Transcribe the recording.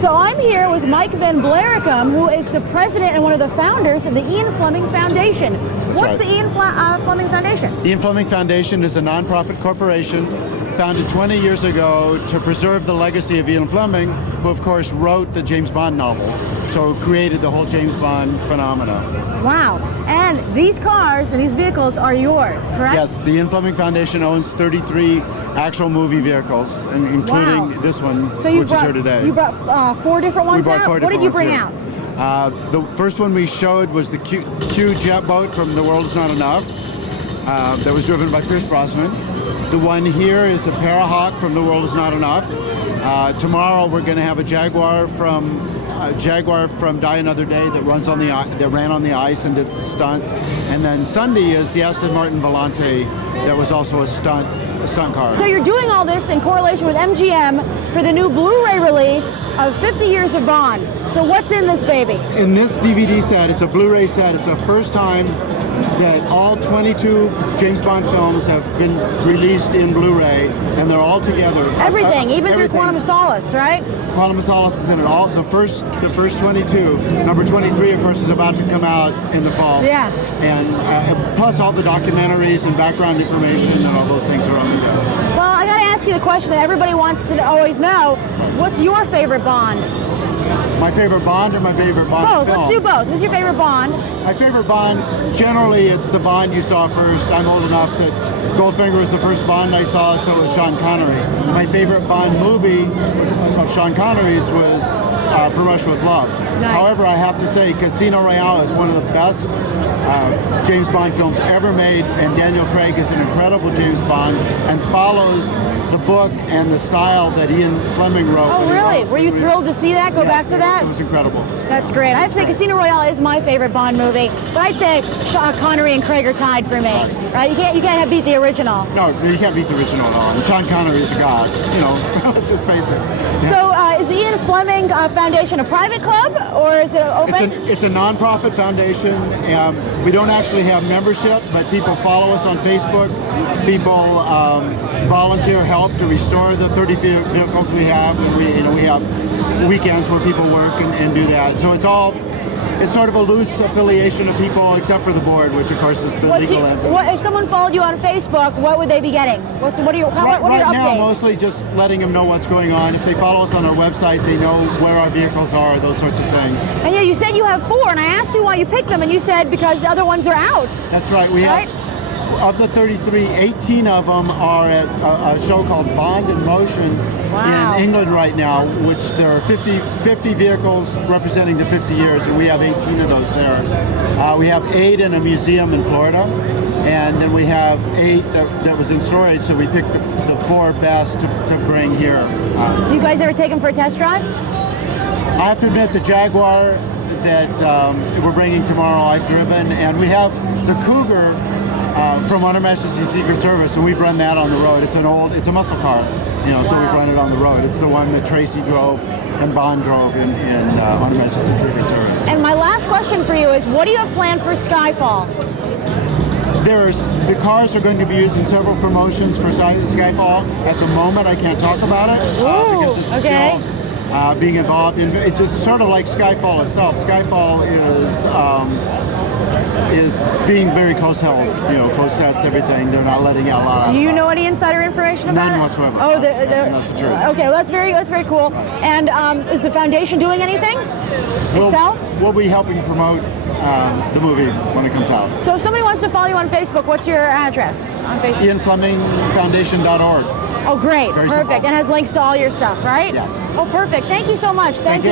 So I'm here with Mike Van Blaricum, who is the president and one of the founders of the Ian Fleming Foundation. What's the Ian Fleming Foundation? Ian Fleming Foundation is a nonprofit corporation founded 20 years ago to preserve the legacy of Ian Fleming, who of course wrote the James Bond novels, so created the whole James Bond phenomena. Wow. And these cars and these vehicles are yours, correct? Yes, the Ian Fleming Foundation owns 33 actual movie vehicles, including this one, which is here today. You brought 4 different ones out? What did you bring out? The first one we showed was the Q jet boat from The World Is Not Enough, that was driven by Pierce Brosnan. The one here is the Parahawk from The World Is Not Enough. Tomorrow we're going to have a Jaguar from Die Another Day that ran on the ice and did stunts. And then Sunday is the Aston Martin Volante that was also a stunt car. So you're doing all this in correlation with MGM for the new Blu-ray release of 50 Years of Bond. So what's in this baby? In this DVD set, it's a Blu-ray set. It's the first time that all 22 James Bond films have been released in Blu-ray, and they're all together. Everything, even through Quantum of Solace, right? Quantum of Solace is in it. All the first 22. Number 23, of course, is about to come out in the fall. Yeah. And plus all the documentaries and background information and all those things are on there. Well, I got to ask you the question that everybody wants to always know. What's your favorite Bond? My favorite Bond or my favorite Bond film? Both. Let's do both. Who's your favorite Bond? My favorite Bond, generally, it's the Bond you saw first. I'm old enough that Goldfinger was the first Bond I saw, so was Sean Connery. My favorite Bond movie of Sean Connery's was From Russia with Love. Nice. However, I have to say Casino Royale is one of the best James Bond films ever made, and Daniel Craig is an incredible James Bond and follows the book and the style that Ian Fleming wrote. Oh, really? Were you thrilled to see that? Go back to that? It was incredible. That's great. I have to say Casino Royale is my favorite Bond movie, but I'd say Sean Connery and Craig are tied for me. Right? You can't beat the original. No, you can't beat the original at all. And Sean Connery is a god. You know, let's just face it. Yeah. So is the Ian Fleming Foundation a private club, or is it open? It's a non-profit foundation. We don't actually have membership, but people follow us on Facebook. People volunteer help to restore the 30 vehicles we have. And we have weekends where people work and do that. So it's sort of a loose affiliation of people, except for the board, which of course is the legal entity. If someone followed you on Facebook, what would they be getting? What are your updates? Right now, mostly just letting them know what's going on. If they follow us on our website, they know where our vehicles are, those sorts of things. And yeah, you said you have 4, and I asked you why you picked them, and you said because the other ones are out. That's right. We have, of the 33, 18 of them are at a show called Bond in Motion in England right now, which there are 50 vehicles representing the 50 years, and we have 18 of those there. We have 8 in a museum in Florida, and then we have 8 that was in storage, so we picked the 4 best to bring here. Do you guys ever take them for a test drive? I have to admit, the Jaguar that we're bringing tomorrow, I've driven, and we have the Cougar from Her Majesty's Secret Service, and we've run that on the road. It's a muscle car, so we've run it on the road. It's the one that Tracy drove and Bond drove in Her Majesty's Secret Service. And my last question for you is, what do you have planned for Skyfall? The cars are going to be used in several promotions for Skyfall. At the moment, I can't talk about it because it's still being involved in. It's just sort of like Skyfall itself. Skyfall is being very close held, close sets, everything. They're not letting out a lot. Do you know any insider information about it? None whatsoever. Oh, that's the truth. Okay, well, that's very cool. And is the foundation doing anything itself? We'll be helping promote the movie when it comes out. So if somebody wants to follow you on Facebook, what's your address on Facebook? IanFlemingFoundation.org. Oh, great. Very Perfect. simple. And has links to all your stuff, right? Yes. Oh, perfect. Thank you so much. Thank you.